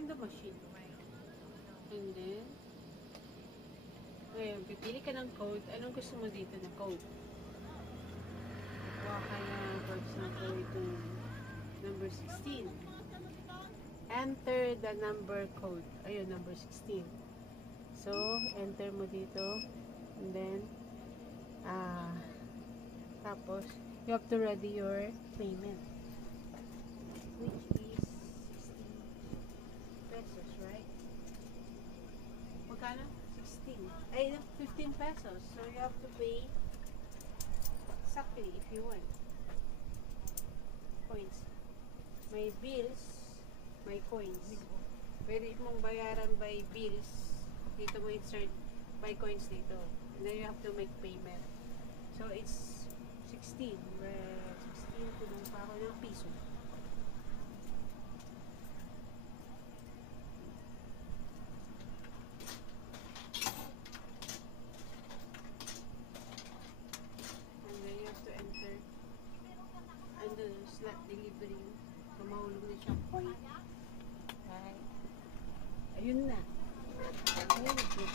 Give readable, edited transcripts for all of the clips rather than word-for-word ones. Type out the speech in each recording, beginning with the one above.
vending machine. And then, ngayon, pipili ka ng code. Anong gusto mo dito na code? Kuha ka na, for example, itong number 16. Enter the number code. Ayun, number 16. So, enter mo dito. And then, tapos, you have to ready your payment. Which is 60 pesos, right? Magkano? 16. Ay, 15 pesos. So, you have to pay exactly if you want. Coins. May bills, may coins. Pwede mong bayaran by bills. Dito mo insert by coins dito. And then you have to make payment. So, it's 16. 16 kulong pa ako ng piso. And the slot delivery, kumahulog na siyang point. Okay. Ayun na. Very good.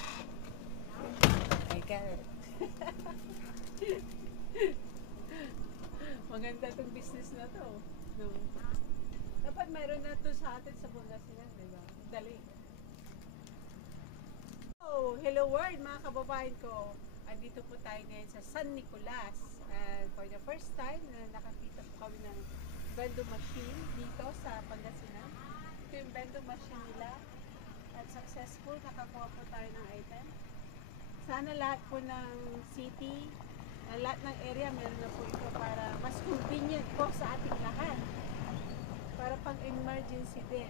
I got it. Maganda itong business na to. No? Dapat meron na to sa atin sa Pangasinan, di ba? Dali. Oh, hello world mga kababayan ko. Andito po tayo ngayon sa San Nicolas. And for the first time, nakakita po kami ng vending machine dito sa Pangasinan. Ito yung vending machine nila. At successful, nakakuha po tayo ng item. Sana lahat po ng city, lahat ng area, meron na po ito para mas convenient po sa ating lahat. Para pang emergency din.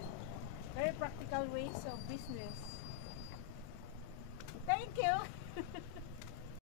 Very practical ways of business.